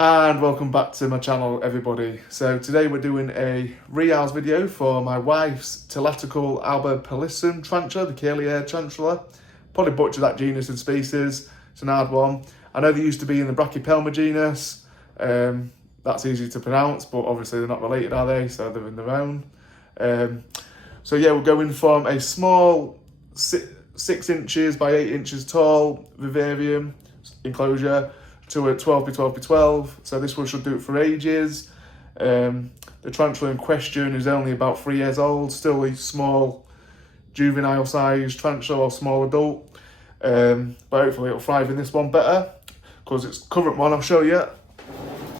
And welcome back to my channel, everybody. So today we're doing a rehouse video for my wife's tliltocatl albopilosus tarantula, the curly-haired tarantula. Probably butchered that genus and species. It's an hard one. I know they used to be in the Brachypelma genus. That's easy to pronounce, but obviously they're not related, are they? So they're in their own. So yeah, we're going from a small 6 inches by 8 inches tall vivarium enclosure to a 12 by 12 by 12. So this one should do it for ages. The tarantula in question is only about 3 years old, still a small juvenile sized tarantula or small adult. But hopefully it'll thrive in this one better, because its current one, I'll show you.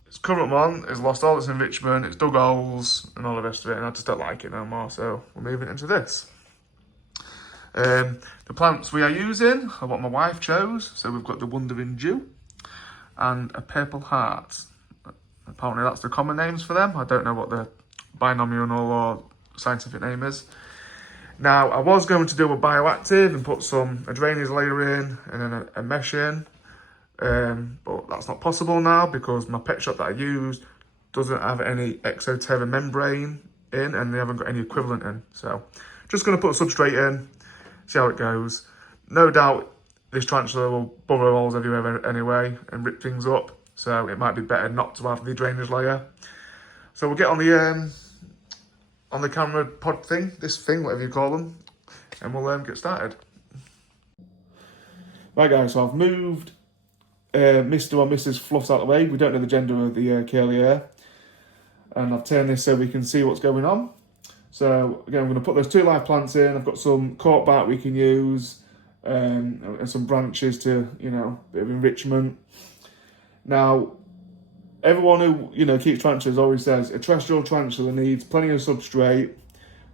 Its current one has lost all its enrichment, it's dug holes and all the rest of it, and I just don't like it no more, so we're moving into this. The plants we are using are what my wife chose. So we've got the Wandering Dew and a Purple Heart. Apparently that's the common names for them. I don't know what the binomial or scientific name is. Now, I was going to do a bioactive and put a drainage layer in and then a mesh in. But that's not possible now because my pet shop that I used doesn't have any exoterra membrane in, and they haven't got any equivalent in. So just going to put a substrate in, see how it goes. No doubt this tarantula will burrow holes everywhere anyway and rip things up, so it might be better not to have the drainage layer. So we'll get on the camera pod thing, this thing, whatever you call them, and we'll get started. Right guys, so I've moved Mr. or Mrs. Fluff out of the way. We don't know the gender of the curly hair. And I've turned this so we can see what's going on. So again, I'm going to put those 2 live plants in. I've got some cork bark we can use, and some branches to, bit of enrichment. Now, everyone who, keeps tarantulas always says a terrestrial tarantula needs plenty of substrate,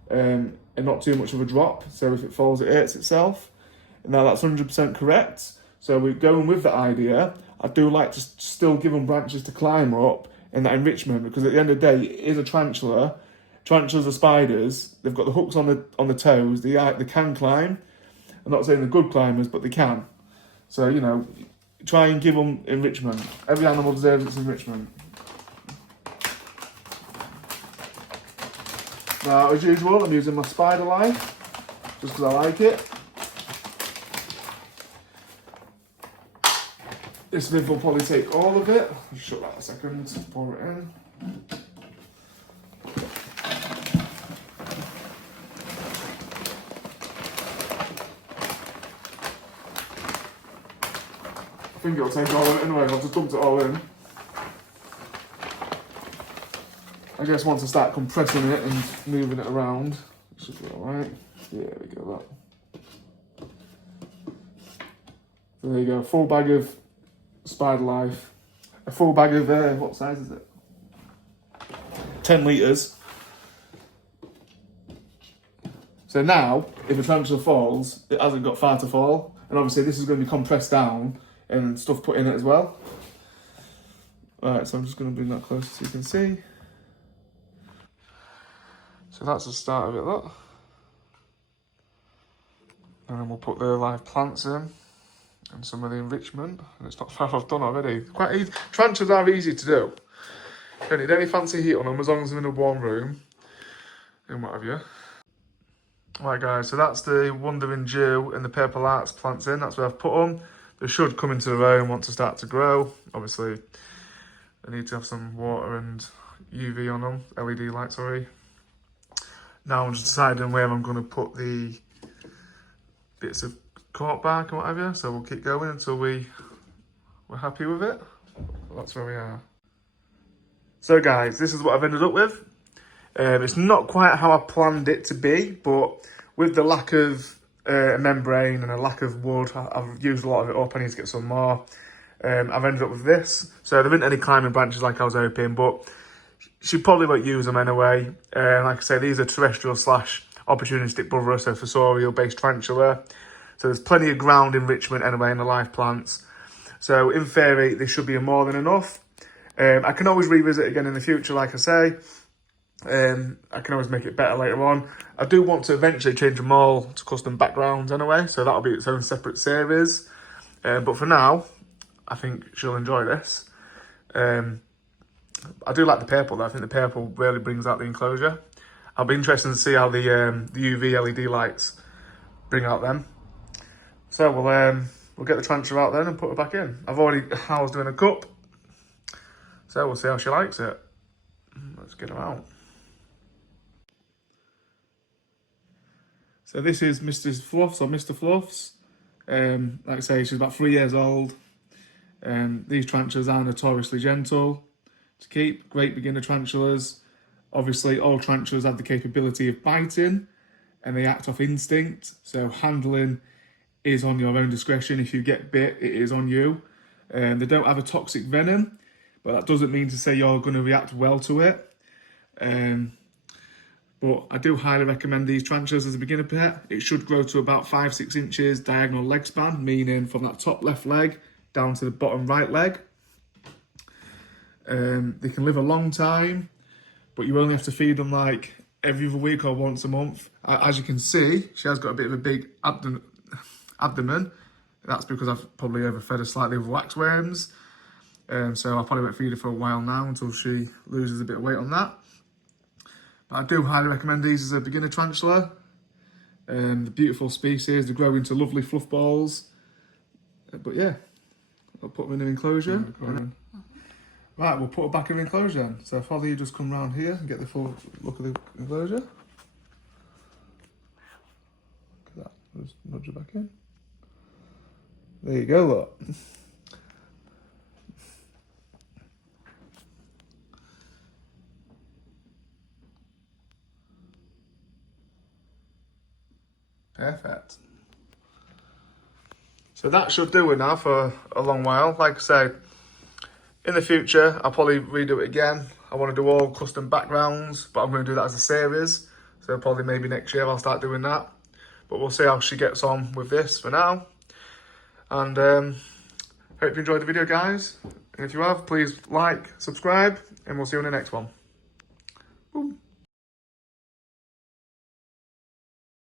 and not too much of a drop. So if it falls, it hurts itself. Now that's 100% correct. So we're going with that idea. I do like to still give them branches to climb up in that enrichment, because at the end of the day, it is a tarantula. Tarantulas are spiders. They've got the hooks on the toes. They can climb. I'm not saying they're good climbers, but they can. So, try and give them enrichment. Every animal deserves its enrichment. Now, as usual, I'm using my spider line, just because I like it. This viv will probably take all of it. I'll shut that a second, pour it in. I think it'll take all of it anyway. I've just dumped it all in. I guess once I start compressing it and moving it around, it should be alright. Yeah, there we go, that. So there you go, full bag of Spider Life. A full bag of, what size is it? 10 litres. So now, if a tarantula falls, it hasn't got far to fall. And obviously this is going to be compressed down and stuff put in it as well. Alright, so I'm just going to bring that closer so you can see. So that's the start of it, look. And then we'll put the live plants in and some of the enrichment. And it's not far off done already. Quite easy. Tarantulas are easy to do. You don't need any fancy heat on them as long as they're in a warm room and what have you. Right guys, so that's the Wandering Dew and the Purple Hearts plants in. That's where I've put them. They should come into their own once they start to grow. Obviously, they need to have some water and UV on them, LED light, sorry. Now I'm just deciding where I'm going to put the bits of cork bark and what have you. So we'll keep going until we're happy with it. Well, that's where we are. So guys, this is what I've ended up with. It's not quite how I planned it to be, but with the lack of a membrane and a lack of wood, I've used a lot of it up. I need to get some more. I've ended up with this. So there isn't any climbing branches like I was hoping, but she probably won't use them anyway. Like I say, these are terrestrial / opportunistic burrower, so fossorial based tarantula. So there's plenty of ground enrichment anyway in the live plants. So in theory, this should be more than enough. I can always revisit again in the future, like I say. I can always make it better later on. I do want to eventually change them all to custom backgrounds anyway, so that'll be its own separate series. But for now, I think she'll enjoy this. I do like the purple though. I think the purple really brings out the enclosure. I'll be interested to see how the UV LED lights bring out them. So we'll get the tarantula out then and put her back in. I was doing a cup, so we'll see how she likes it. Let's get her out. So this is Mr. Fluffs or Mr. Fluffs. Like I say, she's about 3 years old. These tarantulas are notoriously gentle to keep. Great beginner tarantulas. Obviously, all tarantulas have the capability of biting and they act off instinct. So handling is on your own discretion. If you get bit, it is on you. They don't have a toxic venom, but that doesn't mean to say you're going to react well to it. But I do highly recommend these tarantulas as a beginner pet. It should grow to about 5-6 inches diagonal leg span, meaning from that top left leg down to the bottom right leg. They can live a long time, but you only have to feed them like every other week or once a month. As you can see, she has got a bit of a big abdomen. That's because I've probably overfed her slightly with waxworms. So I probably won't feed her for a while now until she loses a bit of weight on that. But I do highly recommend these as a beginner tarantula. The beautiful species, they grow into lovely fluff balls. But yeah, I'll put them in an enclosure. Right, we'll put her back in the enclosure then. So Father, you just come round here and get the full look of the enclosure. Look at that, just nudge her back in. There you go, look. Perfect. So that should do it now for a long while. Like I say, in the future, I'll probably redo it again. I want to do all custom backgrounds, but I'm going to do that as a series. So probably maybe next year I'll start doing that. But we'll see how she gets on with this for now. And hope you enjoyed the video, guys. And if you have, please like, subscribe, and we'll see you in the next one.